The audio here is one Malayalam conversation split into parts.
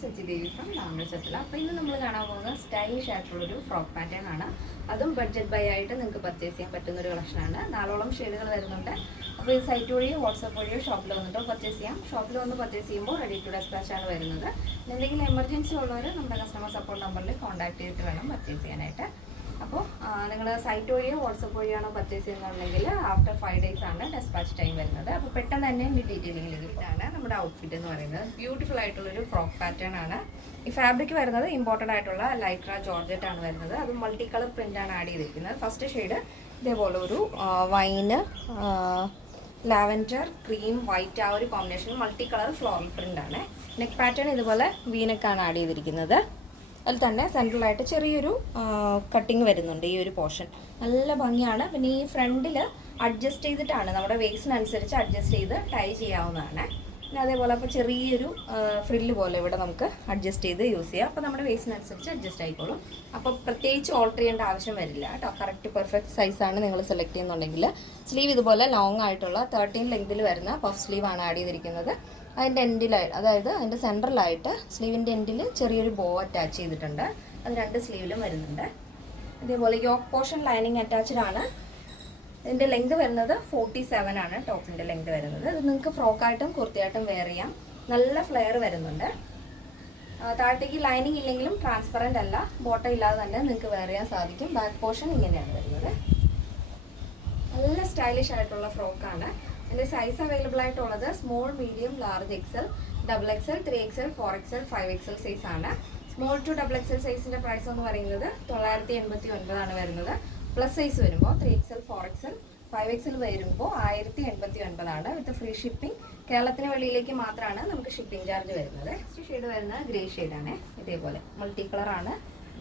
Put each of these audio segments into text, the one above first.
സച്ചിദേവി ഫ്രം നാമച്ചത്തില. അപ്പോൾ ഇന്ന് നമ്മൾ കാണാൻ പോകുന്ന സ്റ്റൈലിഷ് ആയിട്ടുള്ളൊരു ഫ്രോക്ക് പാറ്റേൺ ആണ്. അതും ബഡ്ജറ്റ് ബൈ ആയിട്ട് നിങ്ങൾക്ക് പർച്ചേസ് ചെയ്യാൻ പറ്റുന്ന ഒരു കളക്ഷനാണ്. 4ഓളം ഷെയ്ഡുകൾ വരുന്നുണ്ട്. അപ്പോൾ ഈ സൈറ്റ് വഴിയോ വാട്സപ്പ് വഴിയോ ഷോപ്പിൽ വന്നിട്ടോ പർച്ചേസ് ചെയ്യാം. ഷോപ്പിൽ വന്ന് പർച്ചേസ് ചെയ്യുമ്പോൾ റെഡി ടു ഡെസ്പാച്ച് ആണ് വരുന്നത്. എന്തെങ്കിലും എമർജൻസി ഉള്ളവർ നമ്മുടെ കസ്റ്റമർ സപ്പോർട്ട് നമ്പറിൽ കോൺടാക്ട് ചെയ്തിട്ട് വേണം പർച്ചേസ് ചെയ്യാനായിട്ട്. അപ്പോൾ നിങ്ങൾ സൈറ്റ് വഴിയോ വാട്സപ്പ് വഴിയാണോ പർച്ചേസ് ചെയ്യുന്നുണ്ടെങ്കിൽ ആഫ്റ്റർ 5 days ആണ് ഡെസ്പാച്ച് ടൈം വരുന്നത്. അപ്പോൾ പെട്ടെന്ന് തന്നെ എൻ്റെ ഡീറ്റെയിലിംഗിൽ ഇതാണ് നമ്മുടെ ഔട്ട്ഫിറ്റ് എന്ന് പറയുന്നത്. ബ്യൂട്ടിഫുൾ ആയിട്ടുള്ളൊരു ഫ്രോക്ക് പാറ്റേൺ ആണ്. ഈ ഫാബ്രിക് വരുന്നത് ഇമ്പോർട്ടൻ്റ് ആയിട്ടുള്ള ലൈക്ര ജോർജറ്റ് ആണ് വരുന്നത്. അത് മൾട്ടി കളർ പ്രിൻ്റ് ആണ് ആഡ് ചെയ്തിരിക്കുന്നത്. ഫസ്റ്റ് ഷെയ്ഡ് ഇതേപോലെ ഒരു വൈന് ലാവൻഡർ ക്രീം വൈറ്റ് ആ ഒരു combination multi colour floral print ആണ്. നെക്ക് പാറ്റേൺ ഇതുപോലെ വീനക്കാണ് ആഡ് ചെയ്തിരിക്കുന്നത്. അതിൽ തന്നെ സെൻട്രലായിട്ട് ചെറിയൊരു കട്ടിങ് വരുന്നുണ്ട്. ഈ ഒരു പോർഷൻ നല്ല ഭംഗിയാണ്. പിന്നെ ഈ ഫ്രണ്ടിൽ അഡ്ജസ്റ്റ് ചെയ്തിട്ടാണ് നമ്മുടെ വേസ്റ്റിനനുസരിച്ച് അഡ്ജസ്റ്റ് ചെയ്ത് ടൈ ചെയ്യാവുന്നതാണ്. പിന്നെ അതേപോലെ അപ്പോൾ ചെറിയൊരു ഫ്രില്ല് പോലെ ഇവിടെ നമുക്ക് അഡ്ജസ്റ്റ് ചെയ്ത് യൂസ് ചെയ്യാം. അപ്പോൾ നമ്മുടെ വേസ്റ്റിനനുസരിച്ച് അഡ്ജസ്റ്റ് ആയിക്കോളും. അപ്പോൾ പ്രത്യേകിച്ച് ഓൾട്ടർ ചെയ്യേണ്ട ആവശ്യം വരില്ല കേട്ടോ. കറക്റ്റ് പെർഫെക്റ്റ് സൈസാണ് നിങ്ങൾ സെലക്ട് ചെയ്യുന്നുണ്ടെങ്കിൽ. സ്ലീവ് ഇതുപോലെ ലോങ് ആയിട്ടുള്ള 13 ലെങ്തിൽ വരുന്ന പഫ് സ്ലീവ് ആണ് ആഡ് ചെയ്തിരിക്കുന്നത്. അതിൻ്റെ എൻഡിലായിട്ട്, അതായത് അതിൻ്റെ സെൻട്രലായിട്ട് സ്ലീവിൻ്റെ എൻഡിൽ ചെറിയൊരു ബോ അറ്റാച്ച് ചെയ്തിട്ടുണ്ട്. അത് 2 സ്ലീവിലും വരുന്നുണ്ട്. ഇതേപോലെ യോക്ക് പോർഷൻ ലൈനിങ് അറ്റാച്ച്ഡ് ആണ്. ഇതിൻ്റെ ലെങ്ത് വരുന്നത് 47 ആണ് ടോപ്പിൻ്റെ ലെങ്ത് വരുന്നത്. ഇത് നിങ്ങൾക്ക് ഫ്രോക്കായിട്ടും കുർത്തിയായിട്ടും വെയർ ചെയ്യാം. നല്ല ഫ്ലെയർ വരുന്നുണ്ട്. താഴത്തേക്ക് ലൈനിങ് ഇല്ലെങ്കിലും ട്രാൻസ്പെറൻ്റ് അല്ല, ബോട്ടം ഇല്ലാതെ തന്നെ നിങ്ങൾക്ക് വെയർ ചെയ്യാൻ സാധിക്കും. ബാക്ക് പോർഷൻ ഇങ്ങനെയാണ് വരുന്നത്. നല്ല സ്റ്റൈലിഷ് ആയിട്ടുള്ള ഫ്രോക്കാണ്. എൻ്റെ സൈസ് അവൈലബിൾ ആയിട്ടുള്ളത് small, medium, large, XL, XXL, 3XL, 4XL, 5XL size ആണ്. സ്മോൾ ടു XXL സൈസിൻ്റെ പ്രൈസ് എന്ന് പറയുന്നത് 989 ആണ് വരുന്നത്. പ്ലസ് സൈസ് വരുമ്പോൾ 3XL, 4XL, 5XL വരുമ്പോൾ 1089 ആണ്. വിത്ത് ഫ്രീ ഷിപ്പിംഗ്. കേരളത്തിന് വെളിയിലേക്ക് മാത്രമാണ് നമുക്ക് ഷിപ്പിംഗ് ചാർജ് വരുന്നത്. നെക്സ്റ്റ് ഷെയ്ഡ് വരുന്നത് ഗ്രേ ഷെയ്ഡാണ്. ഇതേപോലെ മൾട്ടി കളറാണ്.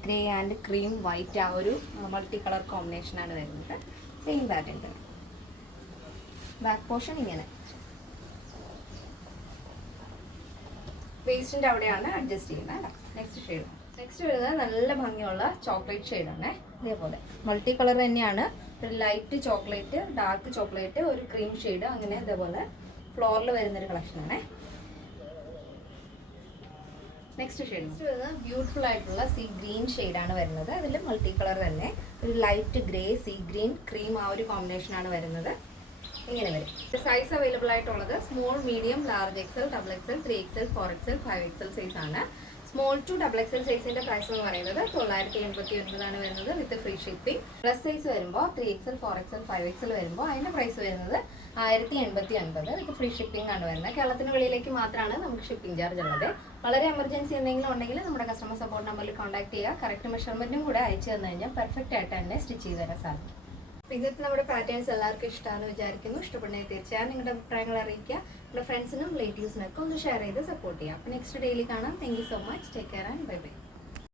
ഗ്രേ ആൻഡ് ക്രീം വൈറ്റ് ആ ഒരു മൾട്ടി കളർ കോമ്പിനേഷനാണ് വരുന്നത്. സെയിം പാറ്റേൺ തന്നെ. ബാക്ക് പോർഷൻ ഇങ്ങനെ വേസ്റ്റിൻ്റെ അവിടെയാണ് അഡ്ജസ്റ്റ് ചെയ്യുന്നത്. നെക്സ്റ്റ് വരുന്നത് നല്ല ഭംഗിയുള്ള ചോക്ലേറ്റ് ഷെയ്ഡാണ്. ഇതേപോലെ മൾട്ടി കളർ തന്നെയാണ്. ഒരു ലൈറ്റ് ചോക്ലേറ്റ്, ഡാർക്ക് ചോക്ലേറ്റ്, ഒരു ക്രീം ഷെയ്ഡ്, അങ്ങനെ ഇതേപോലെ ഫ്ലോറിൽ വരുന്നൊരു കളക്ഷനാണ്. നെക്സ്റ്റ് ഷെയ്ഡ് വരുന്നത് ബ്യൂട്ടിഫുൾ ആയിട്ടുള്ള സീ ഗ്രീൻ ഷെയ്ഡാണ് വരുന്നത്. അതിൽ മൾട്ടി കളർ തന്നെ ഒരു light grey, see green, cream ആ ഒരു കോമ്പിനേഷനാണ് വരുന്നത്. ഇങ്ങനെ വരും. സൈസ് അവൈലബിൾ ആയിട്ടുള്ളത് small, medium, large, XL, XXL, 3XL, 4XL, 5XL size ആണ്. സ്മോൾ ടു XXL സൈസിന്റെ പ്രൈസ് എന്ന് പറയുന്നത് 989 ആണ് വരുന്നത് വിത്ത് ഫ്രീ ഷിപ്പിംഗ്. പ്ലസ് സൈസ് വരുമ്പോൾ 3XL, 4XL, 5XL വരുമ്പോൾ അതിന്റെ പ്രൈസ് വരുന്നത് 1089 വിത്ത് ഫ്രീ ഷിപ്പിംഗ് ആണ് വരുന്നത്. കേരളത്തിന് വെളിയിലേക്ക് മാത്രമാണ് നമുക്ക് ഷിപ്പിംഗ് ചാർജ് ഉള്ളത്. വളരെ എമർജൻസി എന്തെങ്കിലും ഉണ്ടെങ്കിൽ നമ്മുടെ കസ്റ്റമർ സപ്പോർട്ട് നമ്പറിൽ കോൺടാക്ട് ചെയ്യുക. കറക്റ്റ് മെഷർമെന്റും കൂടെ അയച്ചു തന്നു കഴിഞ്ഞാൽ പെർഫെക്റ്റ് ആയിട്ട് തന്നെ സ്റ്റിച്ച് ചെയ്ത് തരാൻ സാധിക്കും. ഇന്നത്തെ നമ്മുടെ പാറ്റേൺസ് എല്ലാവർക്കും ഇഷ്ടമാണെന്ന് വിചാരിക്കുന്നു. ഇഷ്ടപ്പെടുന്നത് തീർച്ചയായും നിങ്ങളുടെ അഭിപ്രായങ്ങൾ അറിയിക്കുക. നമ്മുടെ ഫ്രണ്ട്സിനും റിലേറ്റീവ്സിനൊക്കെ ഒന്ന് ഷെയർ ചെയ്ത് സപ്പോർട്ട് ചെയ്യുക. അപ്പോൾ നെക്സ്റ്റ് ഡേയിൽ കാണാം. Thank you so much. Take care and bye bye.